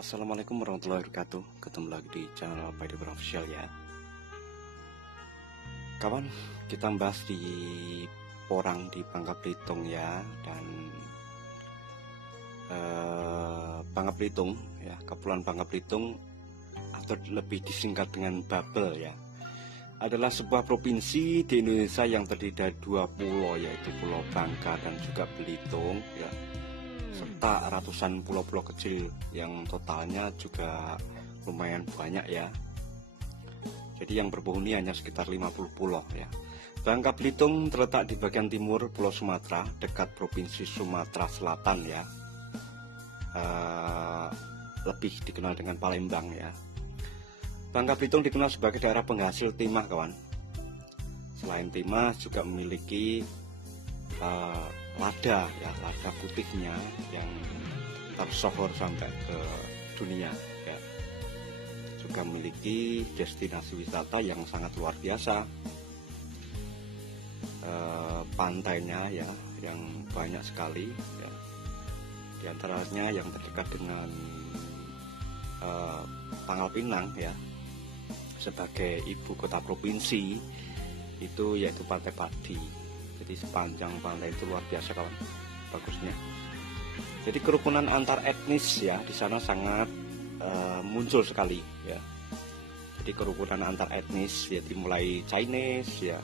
Assalamualaikum warahmatullahi wabarakatuh. Ketemu lagi di channel Paidober Official ya. Kawan, kita bahas di Porang di Bangka Belitung ya. Dan Bangka Belitung ya, Kepulauan Bangka Belitung atau lebih disingkat dengan Babel ya, adalah sebuah provinsi di Indonesia yang terdiri dari dua pulau, yaitu Pulau Bangka dan juga Belitung ya, serta ratusan pulau-pulau kecil yang totalnya juga lumayan banyak ya. Jadi yang berpenghuni hanya sekitar 50 pulau ya. Bangka Belitung terletak di bagian timur Pulau Sumatera, dekat Provinsi Sumatera Selatan ya. Lebih dikenal dengan Palembang ya. Bangka Belitung dikenal sebagai daerah penghasil timah, kawan. Selain timah juga memiliki lada ya, lada putihnya yang tersohor sampai ke dunia ya. Juga memiliki destinasi wisata yang sangat luar biasa, pantainya ya yang banyak sekali ya. Di antaranya yang terdekat dengan Pangkal Pinang ya, sebagai ibu kota provinsi itu yaitu Pantai Padi. Jadi sepanjang pantai itu luar biasa, kawan, bagusnya. Jadi kerukunan antar etnis ya di sana sangat muncul sekali ya. Jadi kerukunan antar etnis ya, dimulai Chinese ya,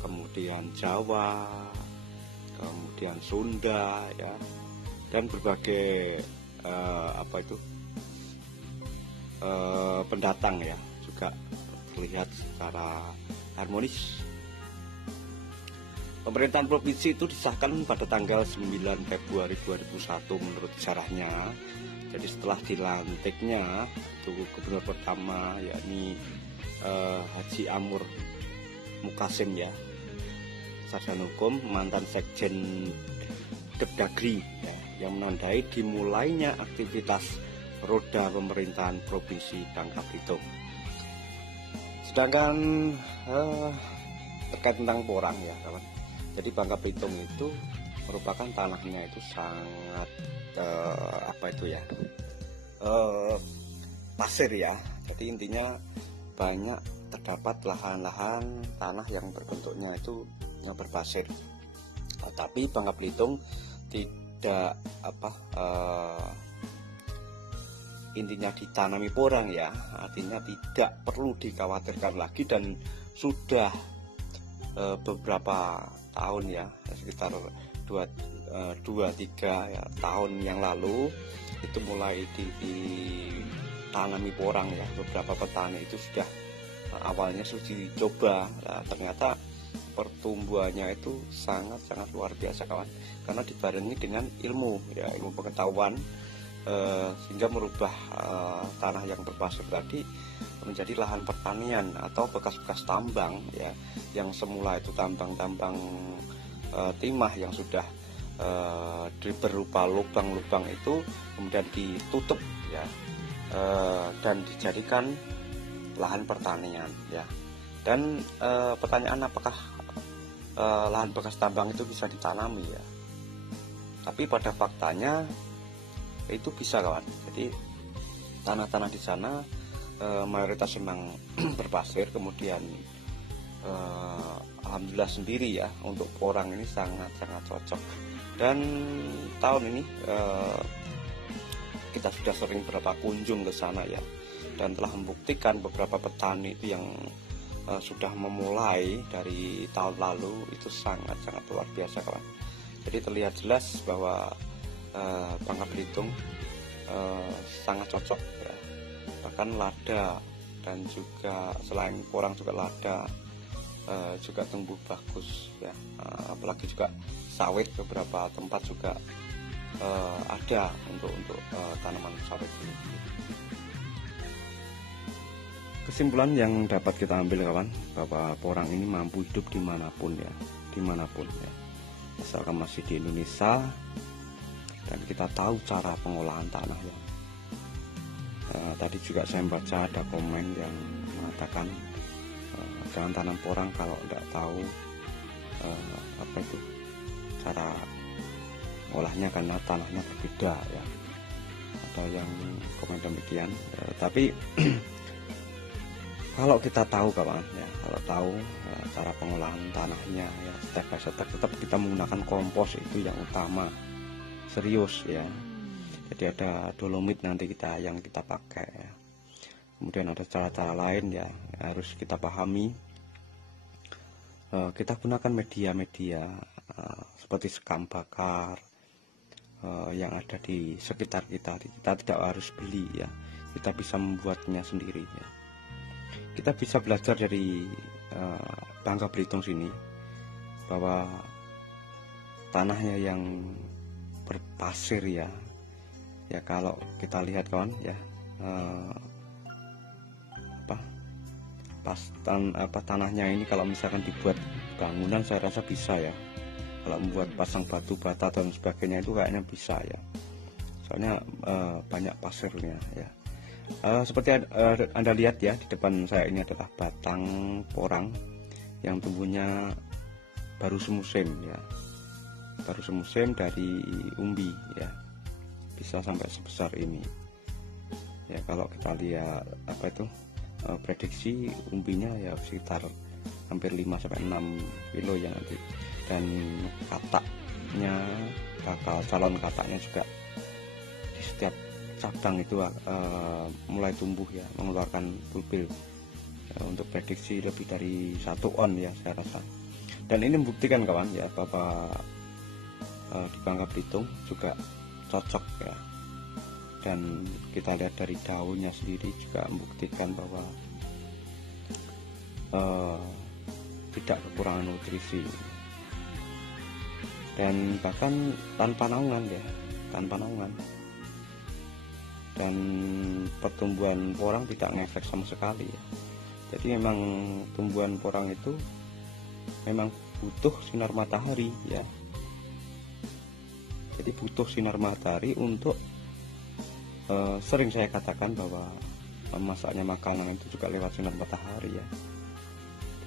kemudian Jawa, kemudian Sunda ya, dan berbagai pendatang ya juga terlihat secara harmonis. Pemerintahan provinsi itu disahkan pada tanggal 9 Februari 2001 menurut sejarahnya. Jadi setelah dilantiknya itu gubernur pertama yakni Haji Amur Mukasim ya, sarjana hukum, mantan sekjen Depdagri ya, yang menandai dimulainya aktivitas roda pemerintahan provinsi Bangka Belitung. Sedangkan terkait tentang Porang ya, kawan. Jadi Bangka Belitung itu merupakan tanahnya itu sangat pasir ya. Jadi intinya banyak terdapat lahan-lahan tanah yang berbentuknya itu berpasir. Tapi Bangka Belitung tidak intinya ditanami porang ya, artinya tidak perlu dikhawatirkan lagi, dan sudah beberapa tahun ya, sekitar 2-3 ya, tahun yang lalu itu mulai ditanami porang ya. Beberapa petani itu sudah awalnya sudah dicoba, nah, ternyata pertumbuhannya itu sangat luar biasa, kawan, karena dibarengi dengan ilmu ya, ilmu pengetahuan, sehingga merubah tanah yang berpasir tadi menjadi lahan pertanian atau bekas-bekas tambang ya, yang semula itu tambang-tambang timah yang sudah berupa lubang-lubang itu kemudian ditutup ya, dan dijadikan lahan pertanian ya. Dan pertanyaan, apakah lahan bekas tambang itu bisa ditanami ya? Tapi pada faktanya itu bisa, kawan. Jadi tanah-tanah di sana mayoritas memang berpasir. Kemudian alhamdulillah sendiri ya, untuk Porang ini sangat cocok. Dan tahun ini kita sudah sering berapa kunjung ke sana ya, dan telah membuktikan beberapa petani itu yang sudah memulai dari tahun lalu itu sangat luar biasa, kawan. Jadi terlihat jelas bahwa Bangka Belitung sangat cocok ya. Bahkan lada dan juga selain Porang juga lada juga tumbuh bagus ya. Apalagi juga sawit, beberapa tempat juga ada untuk tanaman sawit ini. Kesimpulan yang dapat kita ambil, kawan, bahwa Porang ini mampu hidup dimanapun ya, asalkan masih di Indonesia dan kita tahu cara pengolahan tanah ya. Tadi juga saya baca ada komen yang mengatakan jangan tanam porang kalau tidak tahu cara olahnya, karena tanahnya berbeda ya. ada yang komen demikian. Tapi kalau kita tahu kawan ya, kalau tahu cara pengolahan tanahnya ya, step by step, tetap kita menggunakan kompos itu yang utama, serius ya. Jadi ada dolomit nanti yang kita pakai ya. Kemudian ada cara-cara lain ya, harus kita pahami. Kita gunakan media-media seperti sekam bakar yang ada di sekitar kita. Kita tidak harus beli ya, kita bisa membuatnya sendiri ya. Kita bisa belajar dari Bangka Belitung sini bahwa tanahnya yang berpasir ya, kalau kita lihat kawan ya, tanahnya ini kalau misalkan dibuat bangunan saya rasa bisa ya. Kalau membuat pasang batu bata dan sebagainya itu kayaknya bisa ya, soalnya banyak pasirnya ya. Seperti Anda lihat ya, di depan saya ini adalah batang porang yang tumbuhnya baru semusim ya, baru semusim dari umbi ya, bisa sampai sebesar ini ya. Kalau kita lihat prediksi umbinya ya sekitar hampir 5-6 kilo ya nanti, dan kataknya, calon kataknya juga di setiap cabang itu mulai tumbuh ya, mengeluarkan bulbil untuk prediksi lebih dari 1 on ya saya rasa. Dan ini membuktikan kawan ya bahwa di Bangka Belitung juga cocok ya. Dan kita lihat dari daunnya sendiri juga membuktikan bahwa tidak kekurangan nutrisi, dan bahkan tanpa naungan ya, tanpa naungan. Dan pertumbuhan porang tidak ngefek sama sekali ya. Jadi memang tumbuhan porang itu memang butuh sinar matahari ya. Jadi butuh sinar matahari untuk sering saya katakan bahwa masaknya makanan itu juga lewat sinar matahari ya.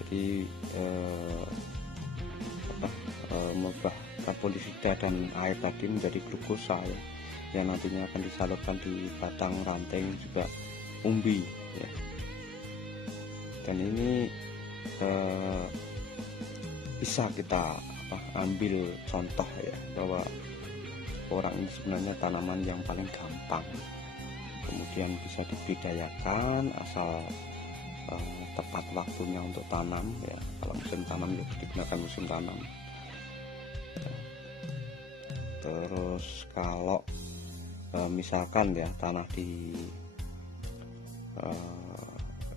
Jadi mengubah karbon dioksida dan air tadi menjadi glukosa ya, yang nantinya akan disalurkan di batang ranting juga umbi ya. Dan ini bisa kita ambil contoh ya, bahwa porang ini sebenarnya tanaman yang paling gampang, kemudian bisa dibudidayakan asal tepat waktunya untuk tanam ya. Kalau musim tanam ya digunakan musim tanam. Terus kalau misalkan ya tanah di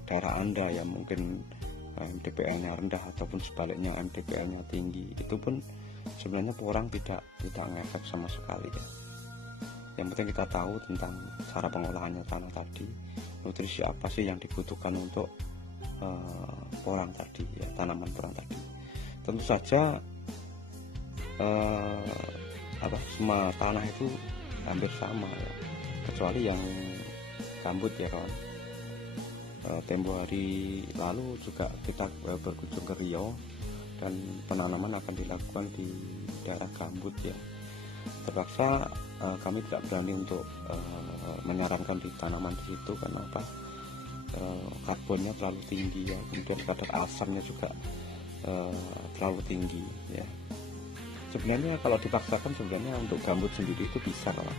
daerah Anda yang mungkin MDPL-nya rendah ataupun sebaliknya MDPL-nya tinggi, itu pun sebenarnya porang tidak ngefek sama sekali ya. Yang penting kita tahu tentang cara pengolahannya tanah tadi, nutrisi apa sih yang dibutuhkan untuk porang tadi ya, tanaman porang tadi. Tentu saja semua tanah itu hampir sama ya, kecuali yang gambut ya kawan. Tempo hari lalu juga kita berkunjung ke Riau, dan penanaman akan dilakukan di daerah gambut ya. Terpaksa kami tidak berani untuk menyarankan di tanaman di situ karena karbonnya terlalu tinggi ya, kemudian kadar asamnya juga terlalu tinggi ya. Sebenarnya kalau dipaksakan sebenarnya untuk gambut sendiri itu bisa kawan,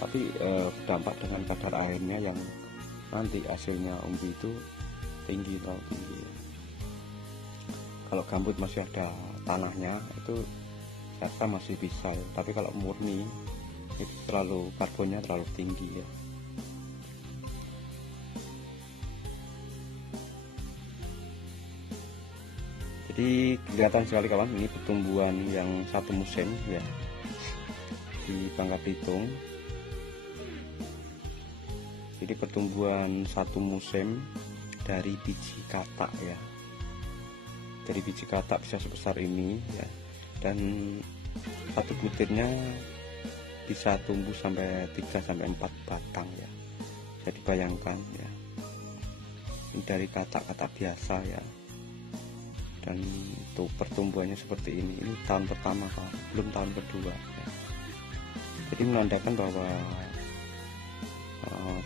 tapi berdampak dengan kadar airnya yang nanti hasilnya umbi itu terlalu tinggi ya. Kalau gambut masih ada tanahnya itu rasa masih bisa ya. Tapi kalau murni itu karbonnya terlalu tinggi ya. Jadi kelihatan sekali kawan, ini pertumbuhan yang satu musim ya di Bangka Belitung. Jadi pertumbuhan satu musim dari biji katak ya. Dari biji katak bisa sebesar ini ya, dan satu butirnya bisa tumbuh sampai 3-4 batang ya. Jadi bayangkan ya, ini dari katak-katak biasa ya, dan tuh pertumbuhannya seperti ini tahun pertama kawan, belum tahun kedua ya. Jadi menandakan bahwa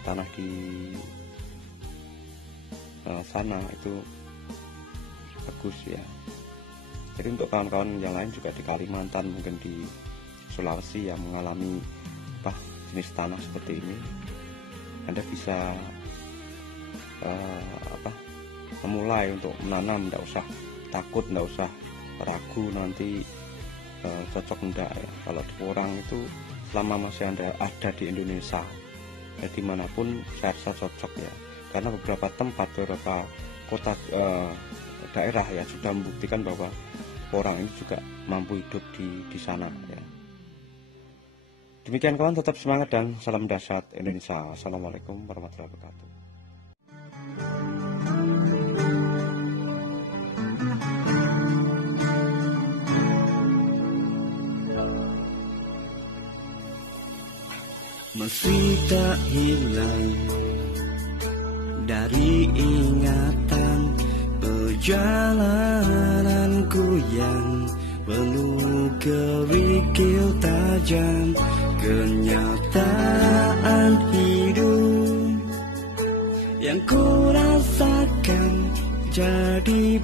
tanah di sana itu bagus ya. Jadi untuk kawan-kawan yang lain juga di Kalimantan, mungkin di Sulawesi yang mengalami jenis tanah seperti ini, Anda bisa memulai untuk menanam. Tidak usah takut, tidak usah ragu nanti cocok enggak ya. Kalau kurang itu selama masih ada di Indonesia, ya dimanapun saya rasa cocok ya, karena beberapa tempat, beberapa kota daerah ya sudah membuktikan bahwa orang ini juga mampu hidup di sana ya. Demikian kawan, tetap semangat dan salam dahsyat Indonesia. Assalamualaikum warahmatullahi wabarakatuh. Masih tak hilang dari ingatan perjalananku yang penuh kerikil tajam. Kenyataan hidup yang ku rasakan jadi